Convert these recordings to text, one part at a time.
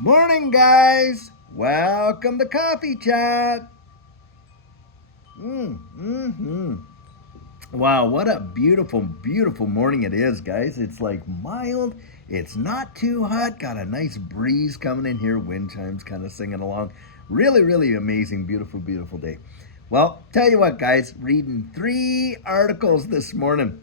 Morning, guys. Welcome to Coffee Chat. Mm-hmm. Wow, what a beautiful, beautiful morning it is, guys. It's like mild. It's not too hot. Got a nice breeze coming in here. Wind chimes kind of singing along. Really, really amazing, beautiful, beautiful day. Well, tell you what, guys, reading three articles this morning.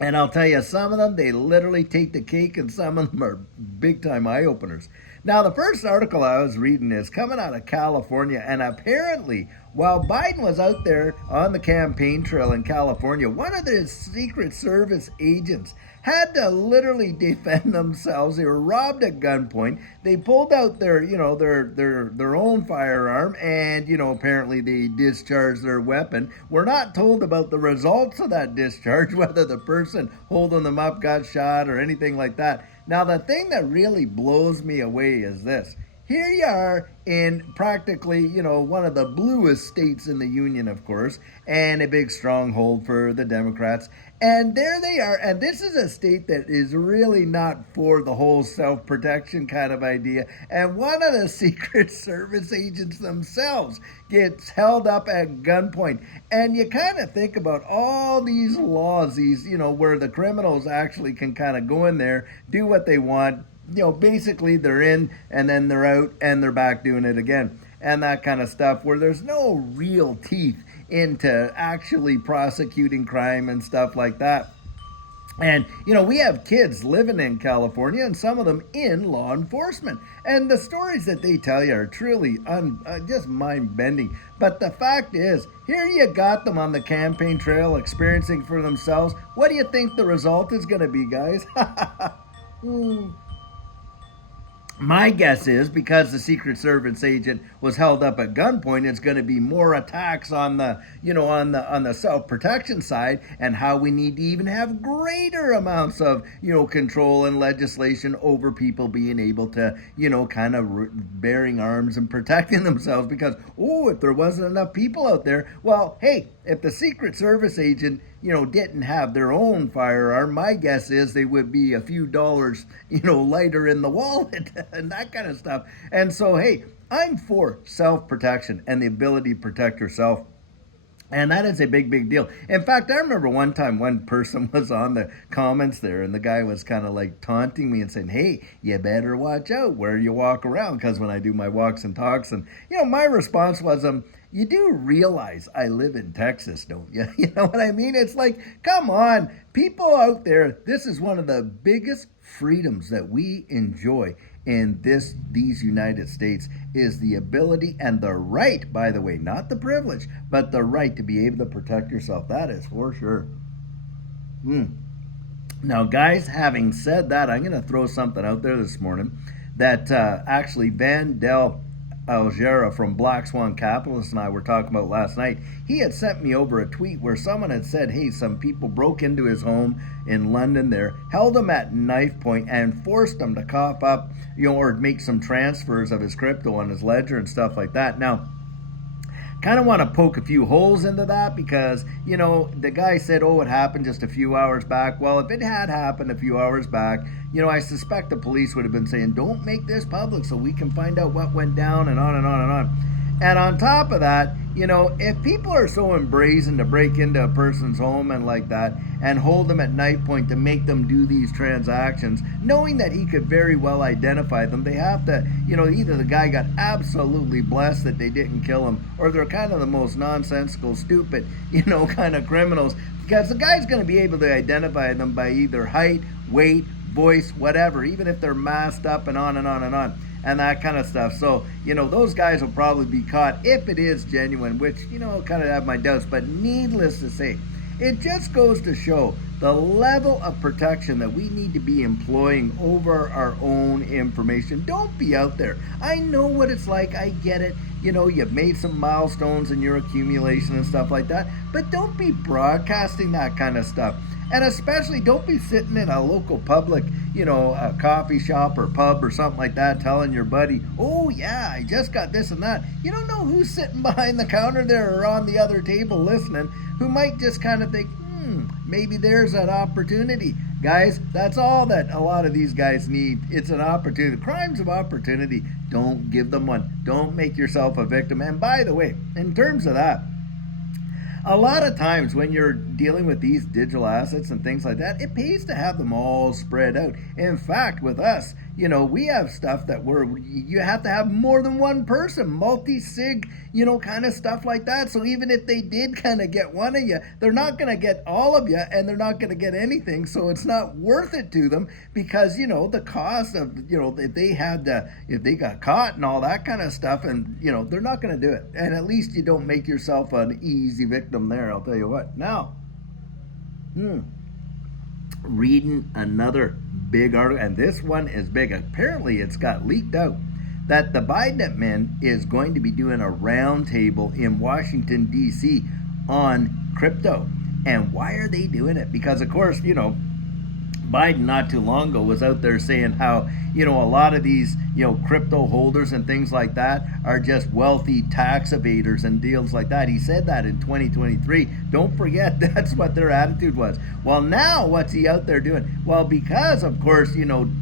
And I'll tell you, some of them, they literally take the cake, and some of them are big time eye openers. Now, the first article I was reading is coming out of California, and apparently, while Biden was out there on the campaign trail in California, one of the Secret Service agents had to literally defend themselves. They were robbed at gunpoint. They pulled out their own firearm, and apparently they discharged their weapon. We're not told about the results of that discharge, whether the person holding them up got shot or anything like that. Now, the thing that really blows me away is this. Here you are in practically, one of the bluest states in the union, of course, and a big stronghold for the Democrats. And there they are. And this is a state that is really not for the whole self protection kind of idea. And one of the Secret Service agents themselves gets held up at gunpoint. And you kind of think about all these laws, where the criminals actually can kind of go in there, do what they want. Basically they're in and then they're out and they're back doing it again. And that kind of stuff where there's no real teeth into actually prosecuting crime and stuff like that. And, we have kids living in California and some of them in law enforcement. And the stories that they tell you are truly just mind bending. But the fact is, here you got them on the campaign trail experiencing for themselves. What do you think the result is going to be, guys? My guess is because the Secret Service agent was held up at gunpoint, it's going to be more attacks on the, on the self-protection side, and how we need to even have greater amounts of, control and legislation over people being able to, kind of bearing arms and protecting themselves. Because, if there wasn't enough people out there, well, hey, if the Secret Service agent didn't have their own firearm, my guess is they would be a few dollars, lighter in the wallet and that kind of stuff. And so, hey, I'm for self-protection and the ability to protect yourself. And that is a big, big deal. In fact, I remember one time one person was on the comments there, and the guy was kind of like taunting me and saying, hey, you better watch out where you walk around, because when I do my walks and talks, and, my response was, you do realize I live in Texas, don't you? You know what I mean? It's like, come on, people out there, this is one of the biggest freedoms that we enjoy in these United States, is the ability and the right, by the way, not the privilege, but the right to be able to protect yourself. That is for sure. Now, guys, having said that, I'm going to throw something out there this morning that actually Vandell Algera from Black Swan Capitalist and I were talking about last night. He had sent me over a tweet where someone had said, hey, some people broke into his home in London there, held him at knife point, and forced him to cough up, or make some transfers of his crypto on his ledger and stuff like that. Now, kind of want to poke a few holes into that, because the guy said, it happened just a few hours back. Well, if it had happened a few hours back, I suspect the police would have been saying, don't make this public so we can find out what went down, and on and on and on. And on top of that, if people are so brazen to break into a person's home and like that, and hold them at knife point to make them do these transactions, knowing that he could very well identify them, they have to, either the guy got absolutely blessed that they didn't kill him, or they're kind of the most nonsensical, stupid, kind of criminals, because the guy's going to be able to identify them by either height, weight, voice, whatever, even if they're masked up and on and on and on. And that kind of stuff. So, those guys will probably be caught if it is genuine, which, kind of have my doubts. But needless to say, it just goes to show the level of protection that we need to be employing over our own information. Don't be out there. I know what it's like. I get it. You've made some milestones in your accumulation and stuff like that. But don't be broadcasting that kind of stuff. And especially don't be sitting in a local public, a coffee shop or pub or something like that, telling your buddy, oh yeah, I just got this and that. You don't know who's sitting behind the counter there or on the other table listening, who might just kind of think, maybe there's an opportunity. Guys, that's all that a lot of these guys need. It's an opportunity. Crimes of opportunity. Don't give them one. Don't make yourself a victim. And by the way, in terms of that, a lot of times when you're dealing with these digital assets and things like that, it pays to have them all spread out. In fact, with us, we have stuff that you have to have more than one person, multi-sig, kind of stuff like that. So even if they did kind of get one of you, they're not going to get all of you, and they're not going to get anything. So it's not worth it to them because, the cost of, if they got caught and all that kind of stuff, and, they're not going to do it. And at least you don't make yourself an easy victim there, I'll tell you what. Now, reading another big article, and this one is big. Apparently, it's got leaked out that the Biden admin is going to be doing a roundtable in Washington, D.C. on crypto. And why are they doing it? Because, of course, Biden not too long ago was out there saying how, a lot of these, crypto holders and things like that are just wealthy tax evaders and deals like that. He said that in 2023. Don't forget, that's what their attitude was. Well, now what's he out there doing? Well, because, of course,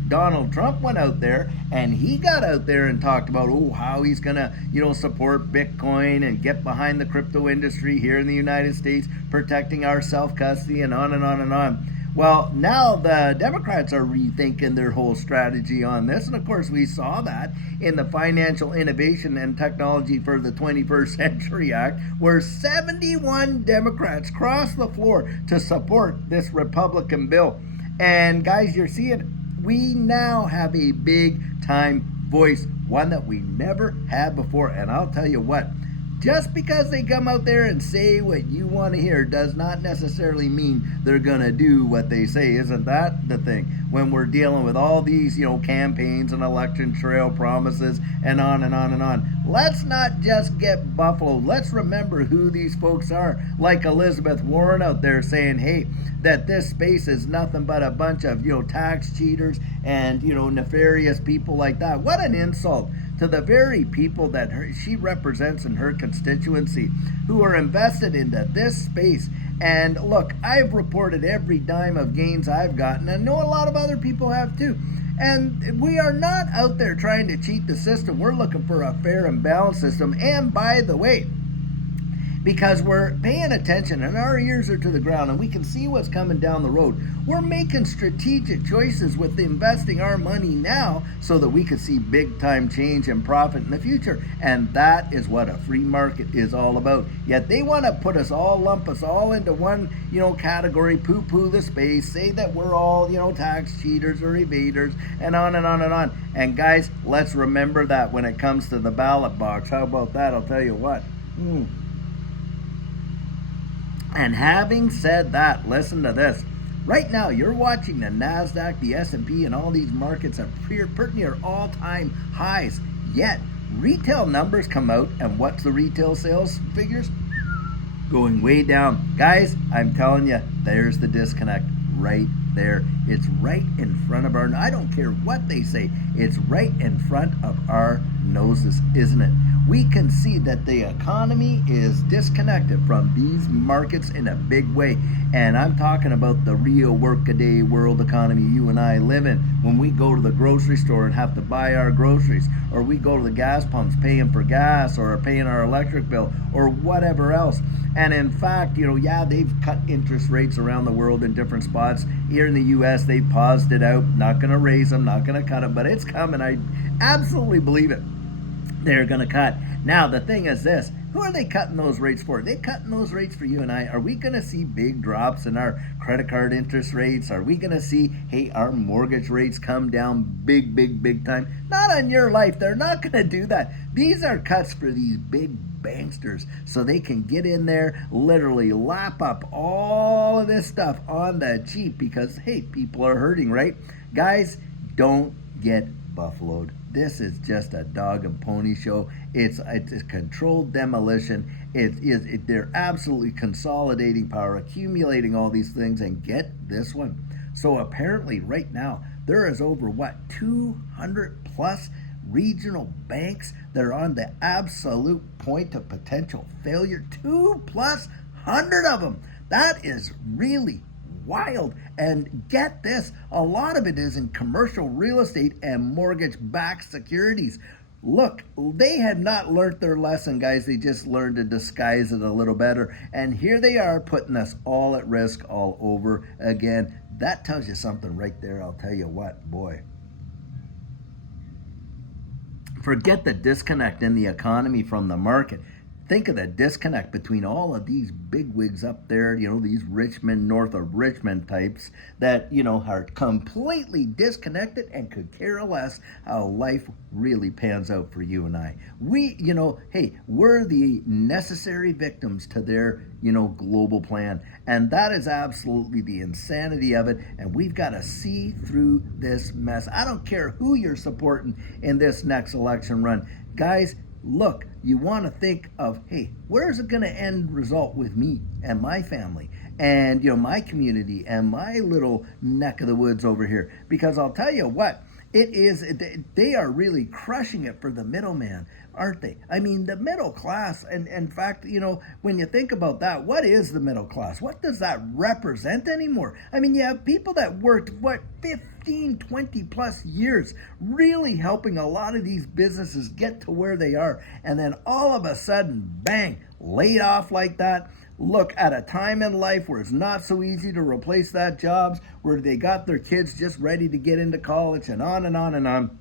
Donald Trump went out there and he got out there and talked about, how he's going to, support Bitcoin and get behind the crypto industry here in the United States, protecting our self-custody and on and on and on. Well, now the Democrats are rethinking their whole strategy on this. And of course, we saw that in the Financial Innovation and Technology for the 21st Century Act, where 71 Democrats crossed the floor to support this Republican bill. And guys, you're seeing, we now have a big time voice, one that we never had before. And I'll tell you what, just because they come out there and say what you want to hear does not necessarily mean they're going to do what they say. Isn't that the thing? When we're dealing with all these, campaigns and election trail promises and on and on and on. Let's not just get buffaloed. Let's remember who these folks are. Like Elizabeth Warren out there saying, hey, that this space is nothing but a bunch of, tax cheaters and, nefarious people like that. What an insult to the very people that she represents in her constituency who are invested into this space. And look, I've reported every dime of gains I've gotten, and I know a lot of other people have too. And we are not out there trying to cheat the system. We're looking for a fair and balanced system. And by the way, because we're paying attention and our ears are to the ground and we can see what's coming down the road, we're making strategic choices with investing our money now so that we can see big time change and profit in the future. And that is what a free market is all about. Yet they want to put us all, lump us all into one, category, poo-poo the space, say that we're all, tax cheaters or evaders, and on and on and on. And guys, let's remember that when it comes to the ballot box. How about that? I'll tell you what. And having said that, listen to this. Right now, you're watching the NASDAQ, the S&P, and all these markets are pretty near all-time highs. Yet, retail numbers come out, and what's the retail sales figures? Going way down. Guys, I'm telling you, there's the disconnect right there. It's right in front of our, I don't care what they say, it's right in front of our noses, isn't it? We can see that the economy is disconnected from these markets in a big way. And I'm talking about the real workaday world economy you and I live in. When we go to the grocery store and have to buy our groceries, or we go to the gas pumps paying for gas or paying our electric bill or whatever else. And in fact, they've cut interest rates around the world in different spots. Here in the U.S., they paused it out. Not going to raise them, not going to cut them, but it's coming. I absolutely believe it. They're going to cut. Now, the thing is this. Who are they cutting those rates for? They're cutting those rates for you and I. Are we going to see big drops in our credit card interest rates? Are we going to see, our mortgage rates come down big time? Not on your life. They're not going to do that. These are cuts for these big banksters so they can get in there, literally lap up all of this stuff on the cheap because, people are hurting, right? Guys, don't get buffaloed. This is just a dog and pony show. It's a controlled demolition. They're absolutely consolidating power, accumulating all these things, and get this one. So apparently right now there is over 200 plus regional banks that are on the absolute point of potential failure. 200+ of them. That is really wild. And get this, a lot of it is in commercial real estate and mortgage-backed securities. Look, they had not learned their lesson, guys. They just learned to disguise it a little better. And here they are putting us all at risk all over again. That tells you something right there. I'll tell you what, boy. Forget the disconnect in the economy from the market. Think of the disconnect between all of these bigwigs up there, these Richmond, north of Richmond types that, are completely disconnected and could care less how life really pans out for you and I. Hey, we're the necessary victims to their, global plan. And that is absolutely the insanity of it. And we've got to see through this mess. I don't care who you're supporting in this next election run. Guys, look, you want to think of, hey, where's it going to end result with me and my family and, my community and my little neck of the woods over here? Because I'll tell you what, they are really crushing it for the middleman, aren't they? I mean, the middle class, and in fact, when you think about that, what is the middle class? What does that represent anymore? I mean, you have people that worked, 15, 20 plus years, really helping a lot of these businesses get to where they are, and then all of a sudden, bang, laid off like that. Look, at a time in life where it's not so easy to replace that jobs, where they got their kids just ready to get into college and on and on and on.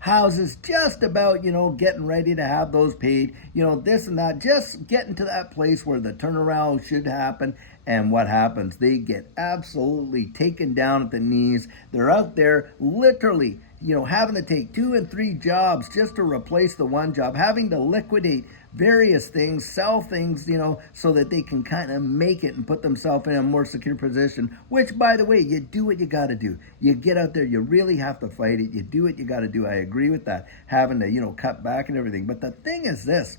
Houses just about, getting ready to have those paid, this and that, just getting to that place where the turnaround should happen. And what happens? They get absolutely taken down at the knees. They're out there literally, having to take 2 and 3 jobs just to replace the one job, having to liquidate various things, sell things, so that they can kind of make it and put themselves in a more secure position, which, by the way, you do what you got to do. You get out there, you really have to fight it. You do what you got to do. I agree with that, having to, cut back and everything. But the thing is this,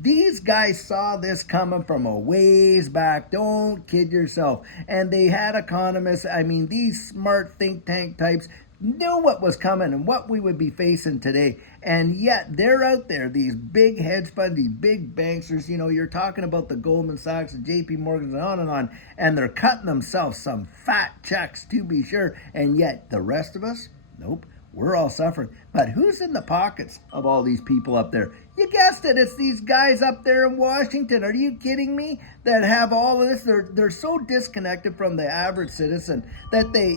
these guys saw this coming from a ways back. Don't kid yourself. And they had economists, these smart think tank types, knew what was coming and what we would be facing today. And yet they're out there, these big hedge funds, these big banksters, you're talking about the Goldman Sachs and JP Morgans and on, and they're cutting themselves some fat checks to be sure. And yet the rest of us, nope, we're all suffering. But who's in the pockets of all these people up there? You guessed it, it's these guys up there in Washington. Are you kidding me? That have all of this. They're so disconnected from the average citizen that they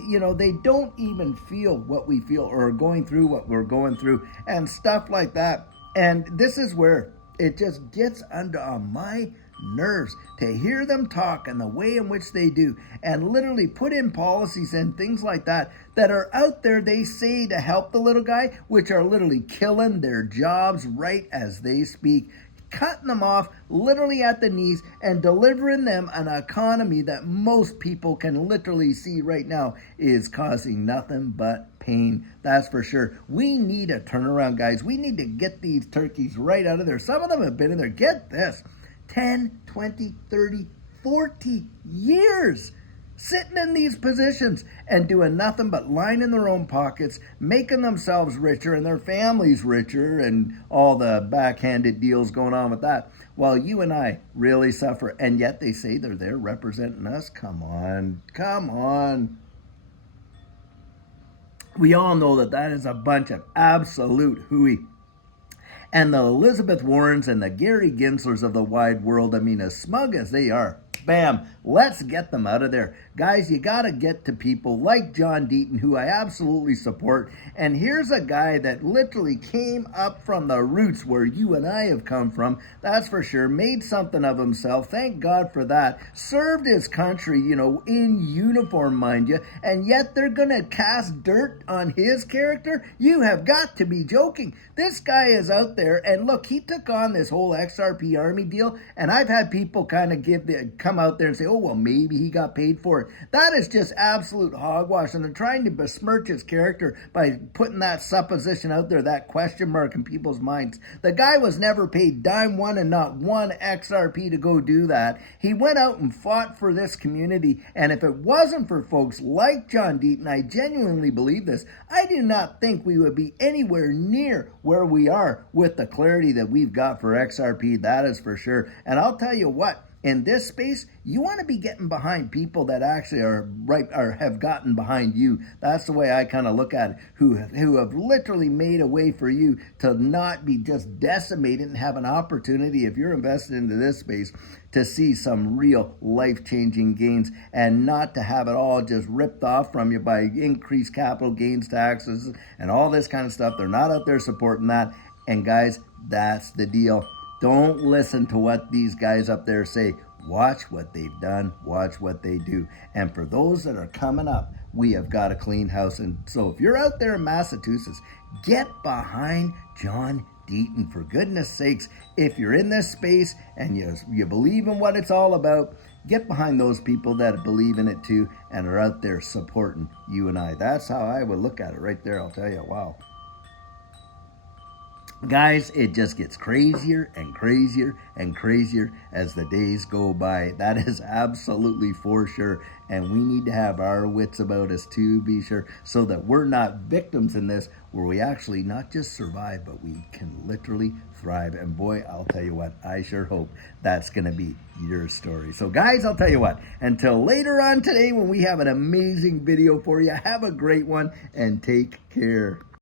don't even feel what we feel or are going through what we're going through and stuff like that. And this is where it just gets under my nerves to hear them talk and the way in which they do, and literally put in policies and things like that are out there, they say, to help the little guy, which are literally killing their jobs right as they speak, cutting them off literally at the knees and delivering them an economy that most people can literally see right now is causing nothing but pain. That's for sure. We need a turnaround, guys. We need to get these turkeys right out of there. Some of them have been in there, get this, 10, 20, 30, 40 years sitting in these positions and doing nothing but lining their own pockets, making themselves richer and their families richer, and all the backhanded deals going on with that, while you and I really suffer. And yet they say they're there representing us. Come on. We all know that is a bunch of absolute hooey. And the Elizabeth Warrens and the Gary Genslers of the wide world, as smug as they are, bam, let's get them out of there. Guys, you got to get to people like John Deaton, who I absolutely support. And here's a guy that literally came up from the roots where you and I have come from, that's for sure, made something of himself, thank God for that, served his country, in uniform, mind you, and yet they're going to cast dirt on his character? You have got to be joking. This guy is out there, and look, he took on this whole XRP Army deal, and I've had people kind of come out there and say, oh, well, maybe he got paid for it. That is just absolute hogwash, and they're trying to besmirch his character by putting that supposition out there, that question mark in people's minds. The guy was never paid dime one and not one XRP to go do that. He went out and fought for this community, and if it wasn't for folks like John Deaton, I genuinely believe this, I do not think we would be anywhere near where we are with the clarity that we've got for XRP, that is for sure. And I'll tell you what, in this space, you want to be getting behind people that actually are right or have gotten behind you. That's the way I kind of look at it, who have literally made a way for you to not be just decimated and have an opportunity, if you're invested into this space, to see some real life-changing gains and not to have it all just ripped off from you by increased capital gains taxes and all this kind of stuff. They're not out there supporting that. And guys, that's the deal. Don't listen to what these guys up there say. Watch what they've done. Watch what they do. And for those that are coming up, we have got a clean house. And so if you're out there in Massachusetts, get behind John Deaton, for goodness sakes. If you're in this space and you believe in what it's all about, get behind those people that believe in it too and are out there supporting you and I. That's how I would look at it right there, I'll tell you. Wow. Guys, it just gets crazier and crazier and crazier as the days go by. That is absolutely for sure. And we need to have our wits about us to be sure, so that we're not victims in this, where we actually not just survive, but we can literally thrive. And boy, I'll tell you what, I sure hope that's going to be your story. So guys, I'll tell you what, until later on today when we have an amazing video for you, have a great one and take care.